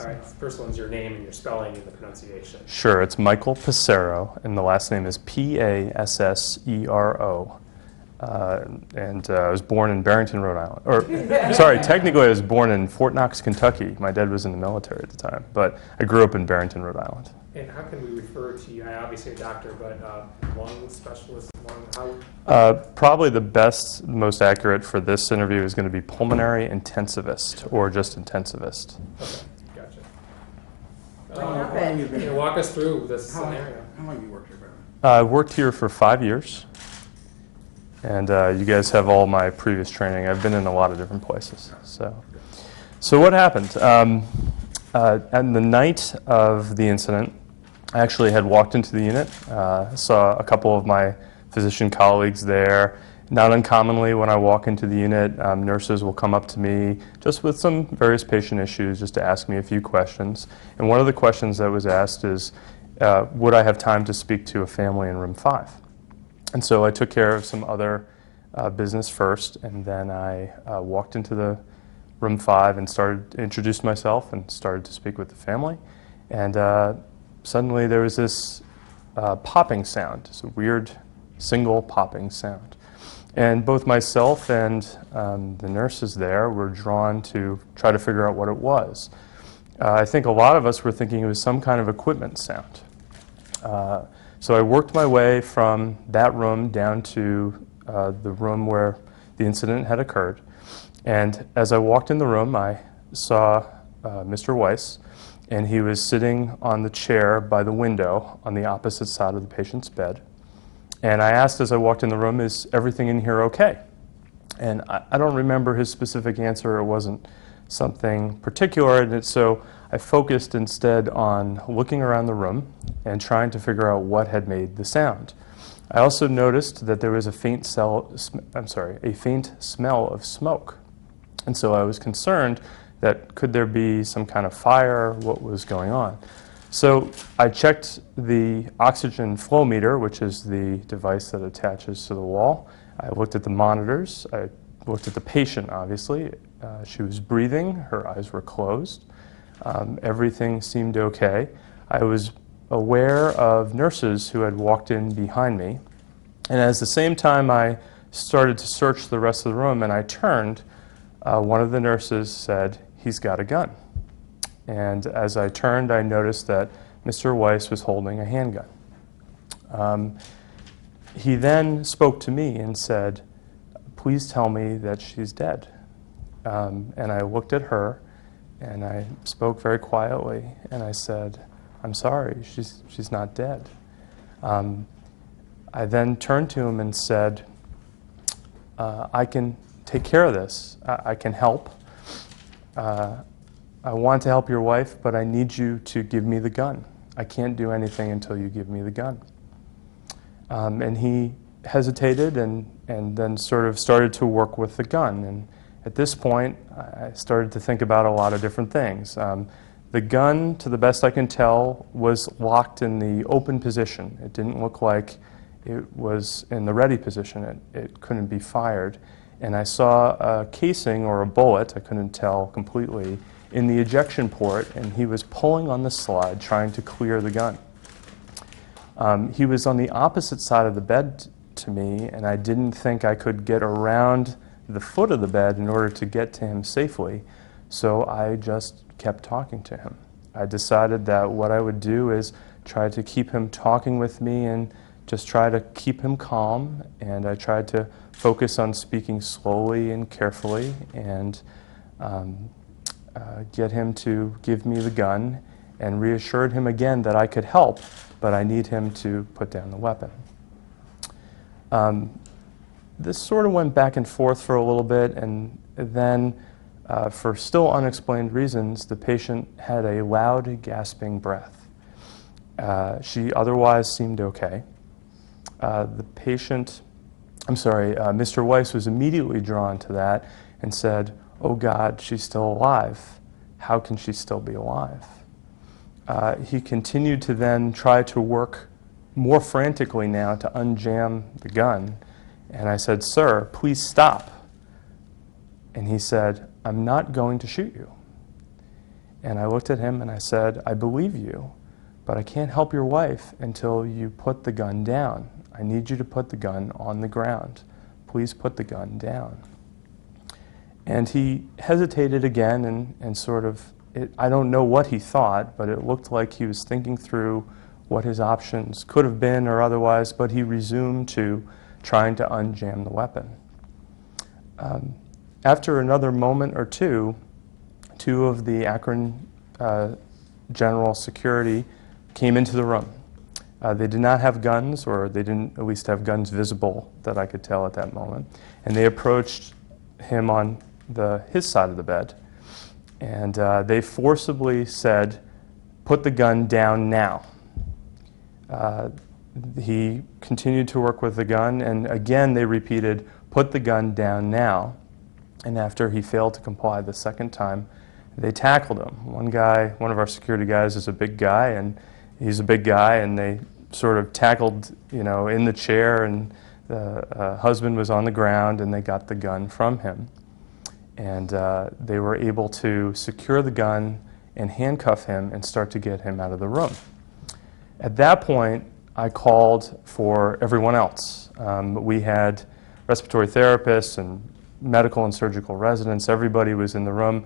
All right, the first one's your name and your spelling and the pronunciation. Sure, it's Michael Passero, and the last name is Passero. I was born in Barrington, Rhode Island. Or, sorry, technically I was born in Fort Knox, Kentucky. My dad was in the military at the time, but I grew up in Barrington, Rhode Island. And how can we refer to you? I obviously a doctor, but lung specialist, how? Probably the best, most accurate for this interview is going to be pulmonary intensivist, or just intensivist. Okay, gotcha. Can you walk us through this scenario? How long have you worked here, Brandon? I worked here for 5 years, and you guys have all my previous training. I've been in a lot of different places. So what happened? On the night of the incident, I actually had walked into the unit, saw a couple of my physician colleagues there. Not uncommonly, when I walk into the unit, nurses will come up to me just with some various patient issues, just to ask me a few questions. And one of the questions that was asked is, would I have time to speak to a family in room 5? And so I took care of some other business first, and then I walked into the room 5 and started to introduce myself and started to speak with the family. And suddenly there was this popping sound, this weird single popping sound. And both myself and the nurses there were drawn to try to figure out what it was. I think a lot of us were thinking it was some kind of equipment sound. So I worked my way from that room down to the room where the incident had occurred. And as I walked in the room, I saw Mr. Weiss, and he was sitting on the chair by the window on the opposite side of the patient's bed. And I asked as I walked in the room, is everything in here okay? And I don't remember his specific answer. It wasn't something particular. And so I focused instead on looking around the room and trying to figure out what had made the sound. I also noticed that there was a faint smell of smoke. And so I was concerned that could there be some kind of fire, what was going on? So I checked the oxygen flow meter, which is the device that attaches to the wall. I looked at the monitors. I looked at the patient, obviously. She was breathing. Her eyes were closed. Everything seemed okay. I was aware of nurses who had walked in behind me. And at the same time, I started to search the rest of the room, and I turned. One of the nurses said, "He's got a gun." And as I turned, I noticed that Mr. Weiss was holding a handgun. He then spoke to me and said, "Please tell me that she's dead." And I looked at her, and I spoke very quietly, and I said, "I'm sorry, she's not dead." I then turned to him and said, "I can take care of this. I can help. I want to help your wife, but I need you to give me the gun. I can't do anything until you give me the gun." And he hesitated and then sort of started to work with the gun. And at this point, I started to think about a lot of different things. The gun, to the best I can tell, was locked in the open position. It didn't look like it was in the ready position. It couldn't be fired. And I saw a casing or a bullet, I couldn't tell completely, in the ejection port, and he was pulling on the slide trying to clear the gun. He was on the opposite side of the bed to me, and I didn't think I could get around the foot of the bed in order to get to him safely, so I just kept talking to him. I decided that what I would do is try to keep him talking with me and just try to keep him calm, and I tried to focus on speaking slowly and carefully and get him to give me the gun, and reassured him again that I could help, but I need him to put down the weapon. This sort of went back and forth for a little bit, and then for still unexplained reasons, the patient had a loud gasping breath. She otherwise seemed okay. Mr. Weiss was immediately drawn to that and said, "Oh God, she's still alive. How can she still be alive?" He continued to then try to work more frantically now to unjam the gun. And I said, "Sir, please stop." And he said, "I'm not going to shoot you." And I looked at him and I said, I believe you, but I can't help your wife until you put the gun down. I need you to put the gun on the ground. Please put the gun down. And he hesitated again and sort of, I don't know what he thought, but it looked like he was thinking through what his options could have been or otherwise, but he resumed to trying to unjam the weapon. After another moment or two of the Akron General Security came into the room. They did not have guns, or they didn't at least have guns visible that I could tell at that moment. And they approached him on his side of the bed, and they forcibly said, put the gun down now. He continued to work with the gun, and again they repeated, put the gun down now. And after he failed to comply the second time, they tackled him. One of our security guys is a big guy, and he's a big guy, and they sort of tackled, in the chair, and the husband was on the ground, and they got the gun from him. And they were able to secure the gun and handcuff him and start to get him out of the room. At that point, I called for everyone else. We had respiratory therapists and medical and surgical residents. Everybody was in the room.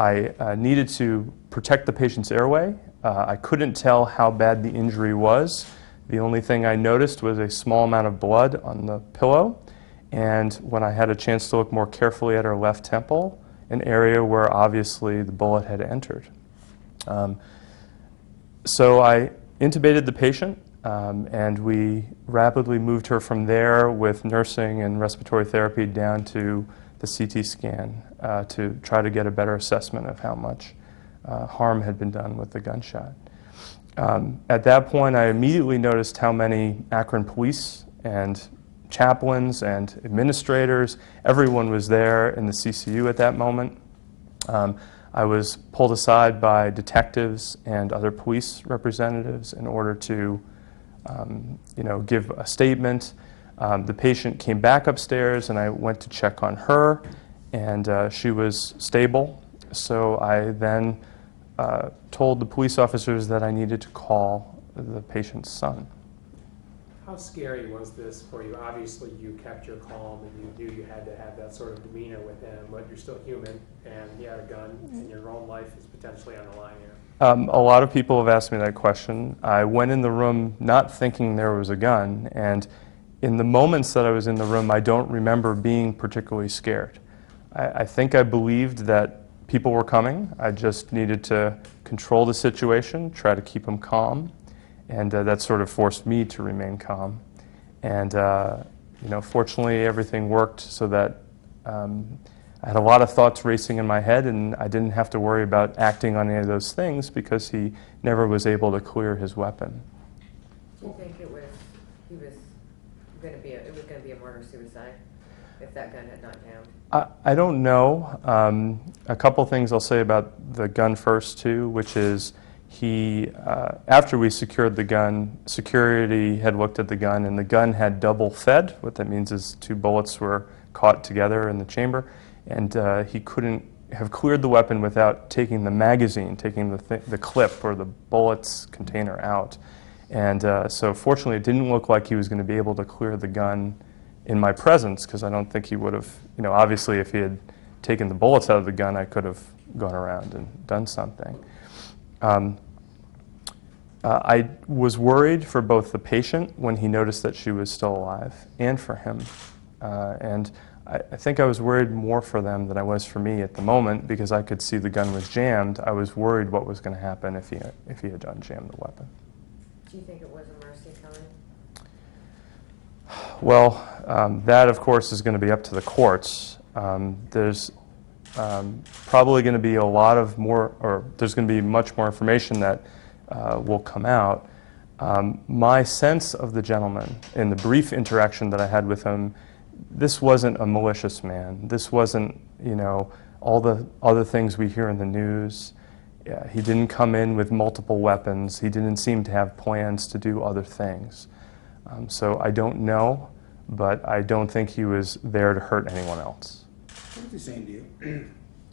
I needed to protect the patient's airway. I couldn't tell how bad the injury was. The only thing I noticed was a small amount of blood on the pillow. And when I had a chance to look more carefully at her left temple, an area where obviously the bullet had entered. So I intubated the patient, and we rapidly moved her from there with nursing and respiratory therapy down to the CT scan to try to get a better assessment of how much harm had been done with the gunshot. At that point, I immediately noticed how many Akron police and chaplains and administrators, everyone was there in the CCU at that moment. I was pulled aside by detectives and other police representatives in order to give a statement. The patient came back upstairs, and I went to check on her, and she was stable. So I then told the police officers that I needed to call the patient's son. How scary was this for you? Obviously, you kept your calm, and you knew you had to have that sort of demeanor with him, but you're still human, and he had a gun, and your own life is potentially on the line here. A lot of people have asked me that question. I went in the room not thinking there was a gun, and in the moments that I was in the room, I don't remember being particularly scared. I think I believed that people were coming. I just needed to control the situation, try to keep them calm, and that sort of forced me to remain calm. And fortunately, everything worked so that I had a lot of thoughts racing in my head, and I didn't have to worry about acting on any of those things because he never was able to clear his weapon. Do you think it was going to be a murder-suicide if that gun had not jammed? I don't know. A couple things I'll say about the gun first, too, which is after we secured the gun, security had looked at the gun, and the gun had double fed. What that means is 2 bullets were caught together in the chamber, and he couldn't have cleared the weapon without taking the magazine, taking the clip or the bullets container out. And so fortunately, it didn't look like he was going to be able to clear the gun in my presence, because I don't think he would have, obviously if he had taken the bullets out of the gun, I could have gone around and done something. I was worried for both the patient when he noticed that she was still alive, and for him. And I think I was worried more for them than I was for me at the moment, because I could see the gun was jammed. I was worried what was going to happen if he had unjammed the weapon. Do you think it was a mercy killing? Well, that of course is going to be up to the courts. There's probably going to be there's going to be much more information that will come out. My sense of the gentleman, in the brief interaction that I had with him, this wasn't a malicious man. This wasn't, all the other things we hear in the news. He didn't come in with multiple weapons. He didn't seem to have plans to do other things. So I don't know, but I don't think he was there to hurt anyone else. Timothy, same deal.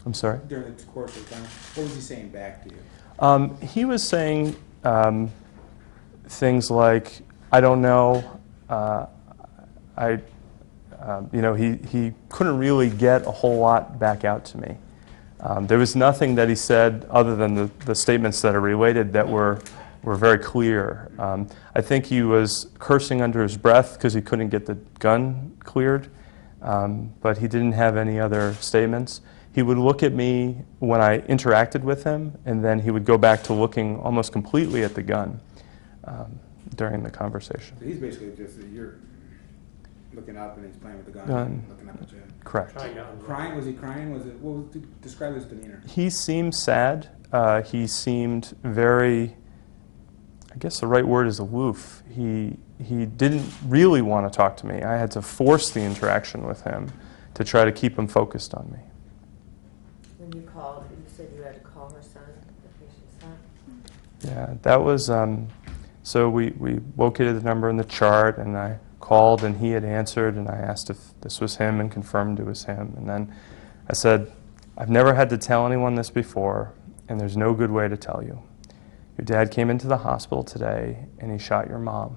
I'm sorry? During the course of time, what was he saying back to you? He was saying things like, I don't know, he couldn't really get a whole lot back out to me. There was nothing that he said other than the statements that are related that were very clear. I think he was cursing under his breath because he couldn't get the gun cleared, but he didn't have any other statements. He would look at me when I interacted with him, and then he would go back to looking almost completely at the gun during the conversation. So he's basically just, you're looking up and he's playing with the gun, Gun. looking up at you. Correct. Trying to unlock. Crying? Was he crying? What was describe his demeanor? He seemed sad. He seemed very, I guess the right word is aloof. He didn't really want to talk to me. I had to force the interaction with him to try to keep him focused on me. When you called, you said you had to call her son, the patient's son? Yeah, that was, so we located the number in the chart, and I called, and he had answered, and I asked if this was him and confirmed it was him. And then I said, I've never had to tell anyone this before, and there's no good way to tell you. Your dad came into the hospital today, and he shot your mom.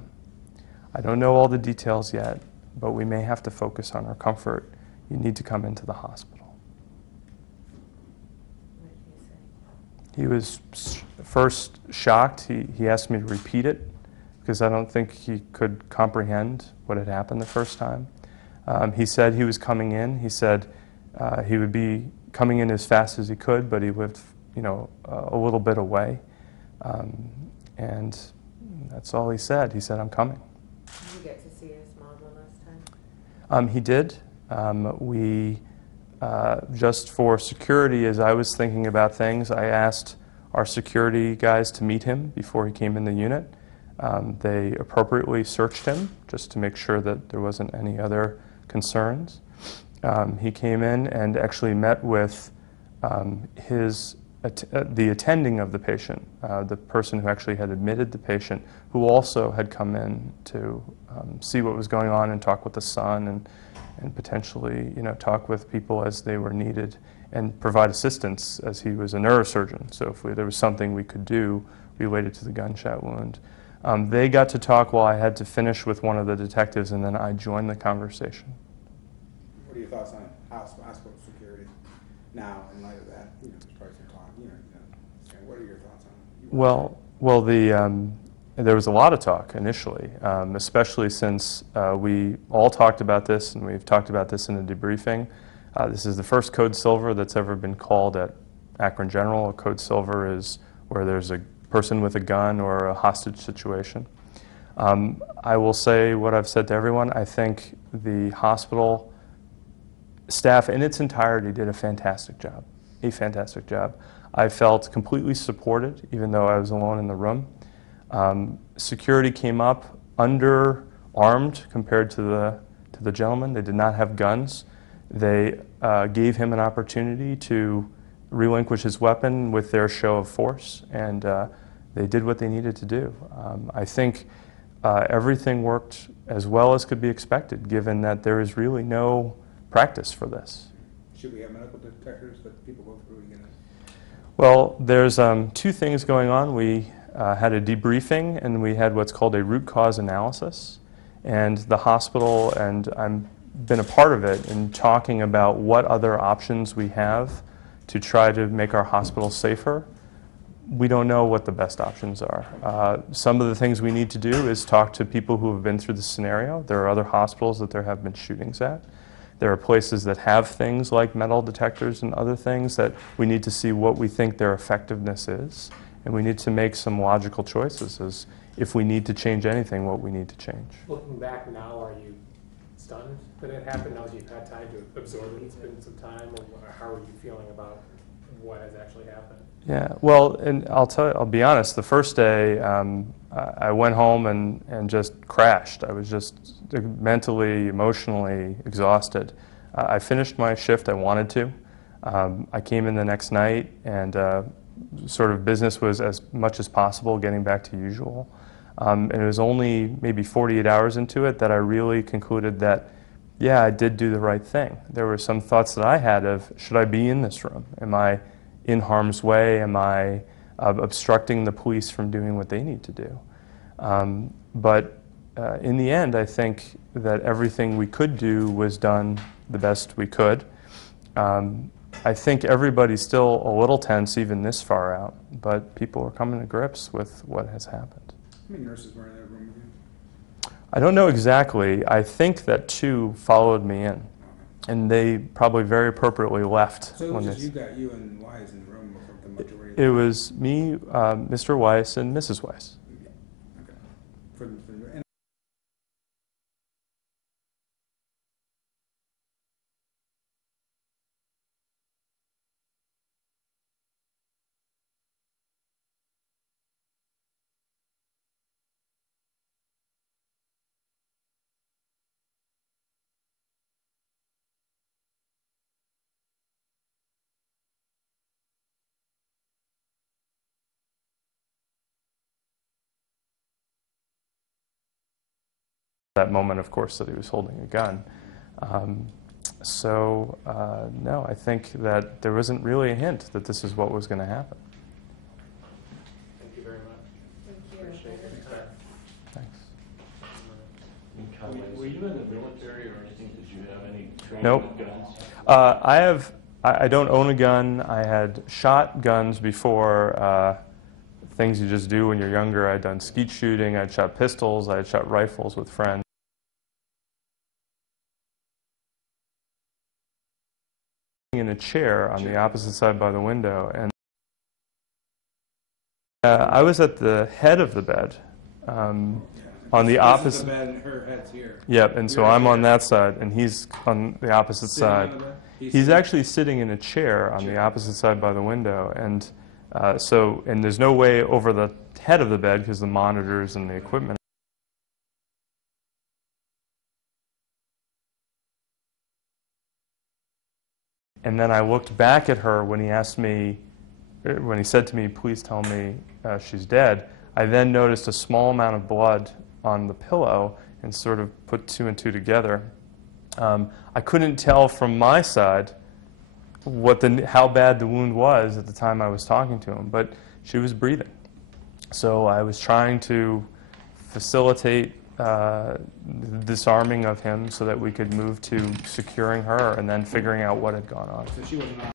I don't know all the details yet, but we may have to focus on her comfort. You need to come into the hospital. What did he say? He was first shocked. He asked me to repeat it because I don't think he could comprehend what had happened the first time. He said he was coming in. He said he would be coming in as fast as he could, but he lived, a little bit away. And that's all he said. He said, I'm coming. Did you get to see his mom the last time? He did. We, just for security, as I was thinking about things, I asked our security guys to meet him before he came in the unit. They appropriately searched him just to make sure that there wasn't any other concerns. He came in and actually met with the attending of the patient, the person who actually had admitted the patient, who also had come in to see what was going on and talk with the son and potentially talk with people as they were needed and provide assistance as he was a neurosurgeon. So if there was something we could do related to the gunshot wound. They got to talk while I had to finish with one of the detectives, and then I joined the conversation. What are your thoughts on hospital security now in light of that? There's probably some talk. What are your thoughts on it? There was a lot of talk initially, especially since we all talked about this, and we've talked about this in the debriefing. This is the first Code Silver that's ever been called at Akron General. A Code Silver is where there's a person with a gun or a hostage situation. I will say what I've said to everyone. I think the hospital staff in its entirety did a fantastic job, I felt completely supported, even though I was alone in the room. Security came up underarmed compared to the gentleman. They did not have guns. They gave him an opportunity to relinquish his weapon with their show of force, and they did what they needed to do. I think everything worked as well as could be expected, given that there is really no practice for this. Should we have medical detectors that people go through to get it? Well, there's two things going on. We had a debriefing, and we had what's called a root cause analysis. And the hospital, and I've been a part of it, in talking about what other options we have to try to make our hospital safer. We don't know what the best options are. Some of the things we need to do is talk to people who have been through the scenario. There are other hospitals that there have been shootings at. There are places that have things like metal detectors and other things that we need to see what we think their effectiveness is. And we need to make some logical choices as if we need to change anything, what we need to change. Looking back now, are you stunned that it happened now that you've had time to absorb it? It's been some time, or how are you feeling about what has actually happened? Yeah, well, and I'll be honest, the first day I went home and just crashed. I was just mentally, emotionally exhausted. I finished my shift, I wanted to. I came in the next night, and sort of business was as much as possible getting back to usual. And it was only maybe 48 hours into it that I really concluded that yeah, I did do the right thing. There were some thoughts that I had of, should I be in this room? Am I in harm's way? Am I obstructing the police from doing what they need to do? But in the end, I think that everything we could do was done the best we could. I think everybody's still a little tense even this far out, but people are coming to grips with what has happened. How many nurses were in that room with you? I don't know exactly. I think that 2 followed me in, and they probably very appropriately left. So it when was just they, you and Wise in the room for the majority of it was me, Mr. Weiss, and Mrs. Weiss. Yeah. Okay. And That moment, of course, that he was holding a gun. No, I think that there wasn't really a hint that this is what was going to happen. Thank you very much. Thank you. Appreciate it. Thanks. Were you in the military or anything? Did you have any training Nope. with guns? I don't own a gun. I had shot guns before, things you just do when you're younger. I'd done skeet shooting, I'd shot pistols, I'd shot rifles with friends. In a chair on the opposite side by the window, and I was at the head of the bed, on the this opposite. is the bed and her head's here. Yep, and so You're I'm on here. that side, and he's on the opposite Sitting side. on the bed? He's sitting- actually sitting in a chair on the Chair. opposite side by the window, and and there's no way over the head of the bed because the monitors and the equipment. And then I looked back at her when he asked me, when he said to me, "Please tell me she's dead." I then noticed a small amount of blood on the pillow and sort of put 2 and 2 together. I couldn't tell from my side how bad the wound was at the time I was talking to him, but she was breathing. So I was trying to facilitate the disarming of him so that we could move to securing her and then figuring out what had gone on. So she wasn't on.